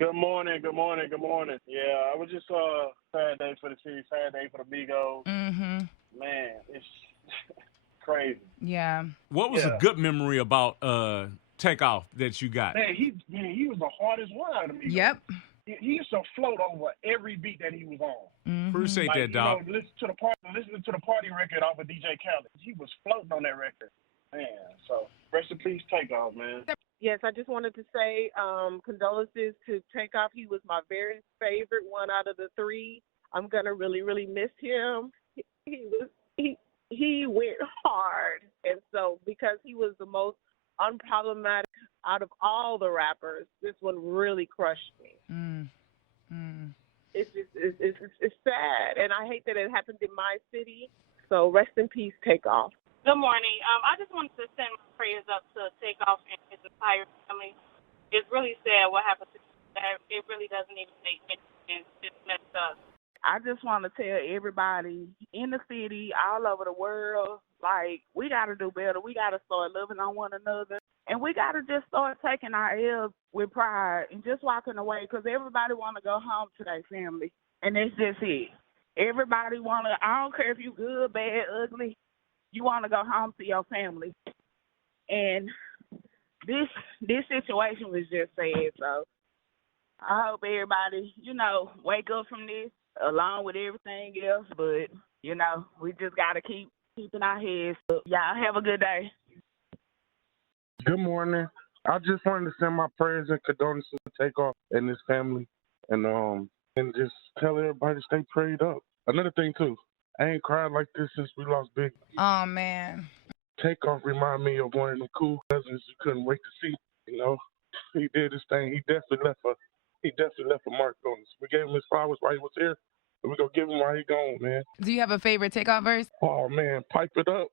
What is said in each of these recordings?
Good morning, good morning, good morning. Yeah, I was just sad day for the city, sad day for the Migos. Mm-hmm. Man, it's crazy. Yeah. What was a Yeah. good memory about Takeoff that you got? Man, he was the hardest one out of the Migos. Yep. He used to float over every beat that he was on. Mm-hmm. Appreciate Like, that, dog. listening to the party record off of DJ Khaled. He was floating on that record. Man, so rest in peace, Takeoff, man. Yes, I just wanted to say condolences to Takeoff. He was my very favorite one out of the three. I'm gonna really, really miss him. He went hard, and so because he was the most unproblematic out of all the rappers, this one really crushed me. It's just it's sad, and I hate that it happened in my city. So rest in peace, Takeoff. Good morning. I just wanted to send my prayers up to Takeoff and his entire family. It's really sad what happened to that. It really doesn't even make any sense. It's messed up. I just want to tell everybody in the city, all over the world, like, we got to do better. We got to start loving on one another. And we got to just start taking our L's with pride and just walking away, because everybody want to go home to their family. And that's just it. Everybody want to, I don't care if you good, bad, ugly, you want to go home to your family. And this situation was just sad. So I hope everybody, wake up from this along with everything else. But, we just got to keep keeping our heads up. Y'all have a good day. Good morning. I just wanted to send my prayers and condolences to Takeoff and his family, and just tell everybody to stay prayed up. Another thing too, I ain't cried like this since we lost Big. Oh man. Takeoff remind me of one of the cool cousins you couldn't wait to see. He did his thing. He definitely left a mark on us. We gave him his flowers while he was here, and we gonna give him while he gone, man. Do you have a favorite Takeoff verse? Oh man, pipe it up.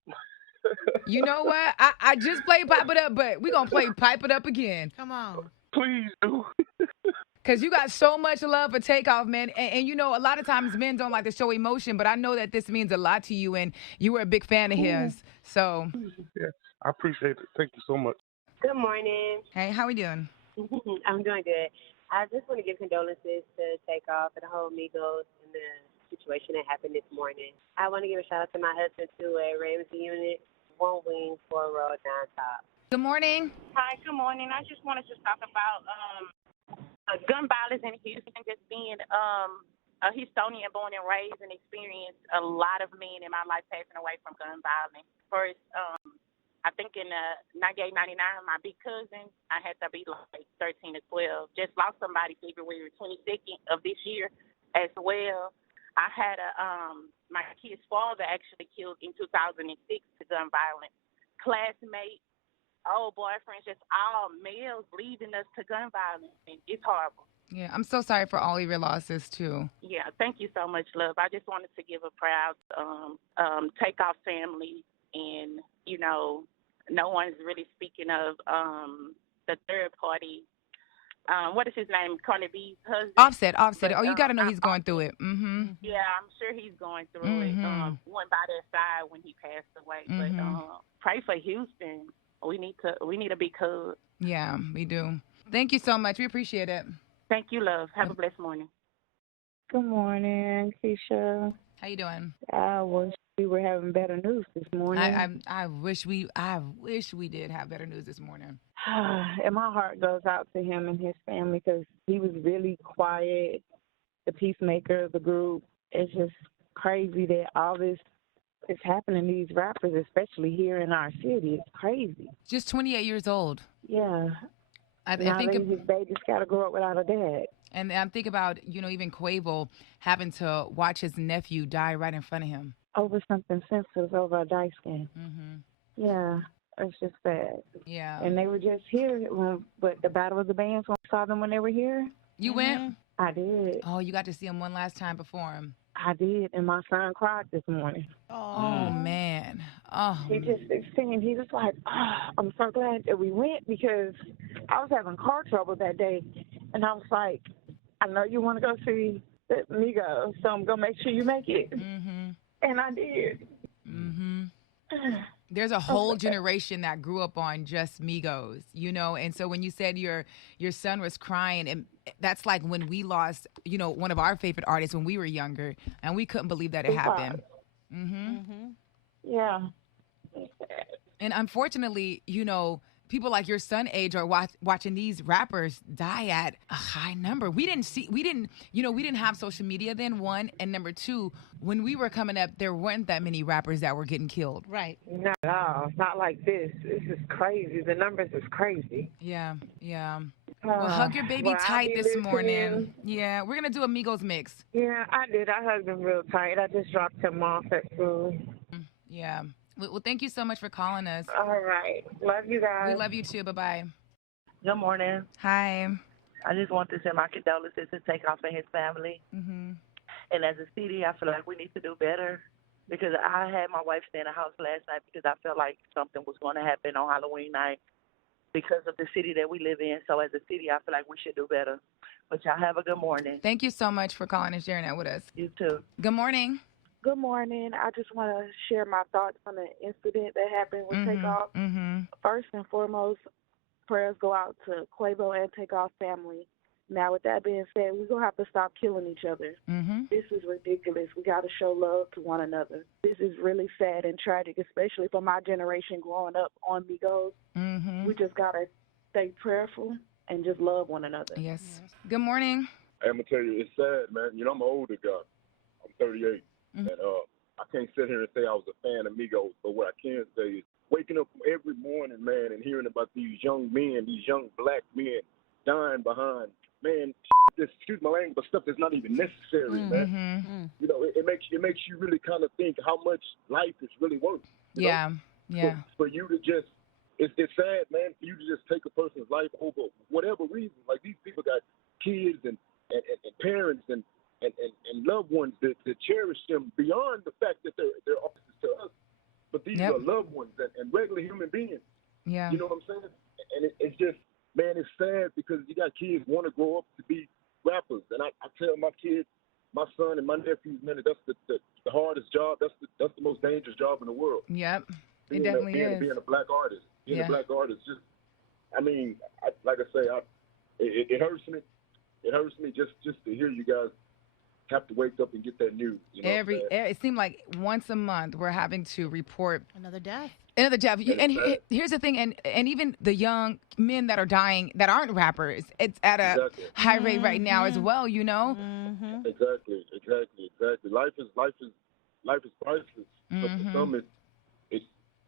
You know what? I just played Pipe It Up, but we're going to play Pipe It Up again. Come on. Please do. Because you got so much love for Takeoff, man. And, a lot of times men don't like to show emotion, but I know that this means a lot to you, and you were a big fan of his. So. Yeah, I appreciate it. Thank you so much. Good morning. Hey, how we doing? I'm doing good. I just want to give condolences to Takeoff and the whole Migos and the situation that happened this morning. I want to give a shout out to my husband, too, at Ramsey Unit. One wing, 4 road, 9 top. Good morning. Hi, good morning. I just wanted to talk about gun violence in Houston. Just being a Houstonian born and raised and experienced a lot of men in my life passing away from gun violence. First, I think in 98, 99, my big cousin, I had to be like 13 or 12, just lost somebody February 22nd of this year as well. I had my kid's father actually killed in 2006 to gun violence. Classmates, old boyfriends, just all males leading us to gun violence. And it's horrible. Yeah, I'm so sorry for all of your losses, too. Yeah, thank you so much, love. I just wanted to give a proud Takeoff family. And, no one's really speaking of the third party. What is his name? Cardi B's husband. Offset. But, Oh, you got to know he's going through it. Mm-hmm. Yeah, I'm sure he's going through it. Went by their side when he passed away. But pray for Houston. We need a big hug. Yeah, we do. Thank you so much. We appreciate it. Thank you, love. Have a blessed morning. Good morning, Keisha. How you doing? I wish we were having better news this morning. I wish we did have better news this morning. And my heart goes out to him and his family, because he was really quiet, the peacemaker of the group. It's just crazy that all this is happening to these rappers, especially here in our city. It's crazy. Just 28 years old. Yeah. I think his baby's got to grow up without a dad. And I'm thinking about, even KHOU having to watch his nephew die right in front of him. Over something senseless, over a dice game. Mm-hmm. Yeah, it's just sad. Yeah. And they were just here, but the Battle of the Bands, when I saw them when they were here. You went? I did. Oh, you got to see him one last time perform. I did, and my son cried this morning. Oh man. Oh. He just singing. He was like, I'm so glad that we went, because I was having car trouble that day, and I was like, I know you want to go see the Migos, so I'm gonna make sure you make it. Mm-hmm. And I did. Mm-hmm. There's a whole generation that grew up on just Migos, and so when you said your son was crying, that's like when we lost, one of our favorite artists when we were younger, and we couldn't believe that it happened. Yeah. And unfortunately, people like your son age are watching these rappers die at a high number. We didn't have social media then, one, and number two, when we were coming up, there weren't that many rappers that were getting killed. Right. Not at all. Not like this. This is crazy. The numbers is crazy. Yeah. Well, hug your baby tight this morning. Yeah, we're going to do a Migos mix. Yeah, I did. I hugged him real tight. I just dropped him off at school. Yeah. Well, thank you so much for calling us. All right. Love you guys. We love you too. Bye-bye. Good morning. Hi. I just want to send my condolences to TakeOff and his family. Mm-hmm. And as a city, I feel like we need to do better because I had my wife stay in the house last night because I felt like something was going to happen on Halloween night because of the city that we live in. So as a city, I feel like we should do better. But y'all have a good morning. Thank you so much for calling and sharing that with us. You too. Good morning. Good morning. I just want to share my thoughts on the incident that happened with TakeOff. Mm-hmm. First and foremost, prayers go out to KHOU and TakeOff family. Now, with that being said, we're going to have to stop killing each other. Mm-hmm. This is ridiculous. We got to show love to one another. This is really sad and tragic, especially for my generation growing up on Migos. Mm-hmm. We just got to stay prayerful and just love one another. Yes. Good morning. I'm going to tell you, it's sad, man. I'm an older guy. I'm 38. Mm-hmm. And I can't sit here and say I was a fan of Migos, but what I can say is waking up every morning, man, and hearing about these young men, these young black men dying behind, man, excuse my language, but stuff that's not even necessary, man. It makes you really kind of think how much life is really worth. Yeah. For you to just, it's sad, man, for you to just take a person's life over whatever reason. Like these people got kids and parents and loved ones that cherish them beyond the fact that they're officers to us. But these are loved ones and regular human beings. Yeah. You know what I'm saying? And it's just, man, it's sad because you got kids want to grow up to be rappers. And I tell my kids, my son and my nephews, man, that's the hardest job. That's the most dangerous job in the world. Yep. It definitely is. Being a black artist. Being a black artist. Just, like I say, it hurts me. It hurts me just to hear you guys have to wake up and get that news. It seemed like once a month we're having to report another death. And here's the thing, and even the young men that are dying that aren't rappers, it's at a high rate right now as well. Mm-hmm. Exactly. Life is priceless, but for some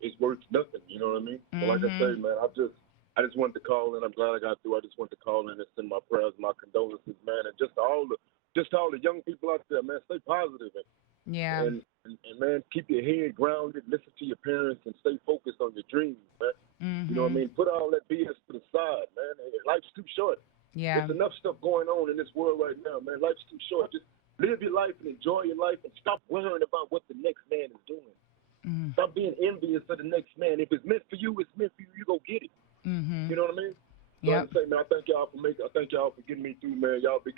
it's worth nothing. You know what I mean? So like I say, man, I just wanted to call in. I'm glad I got through. I just wanted to call in and send my prayers, my condolences, man, and just to all the young people out there, man, stay positive and man, keep your head grounded, listen to your parents, and stay focused on your dreams, man. You know what I mean? Put all that BS to the side, man. Life's too short. Yeah. There's enough stuff going on in this world right now, man. Life's too short. Just live your life and enjoy your life and stop worrying about what the next man is doing. Stop being envious of the next man. If it's meant for you, it's meant for you. You go get it. You know what I mean? So like I say, man, I thank y'all for getting me through, man. Y'all be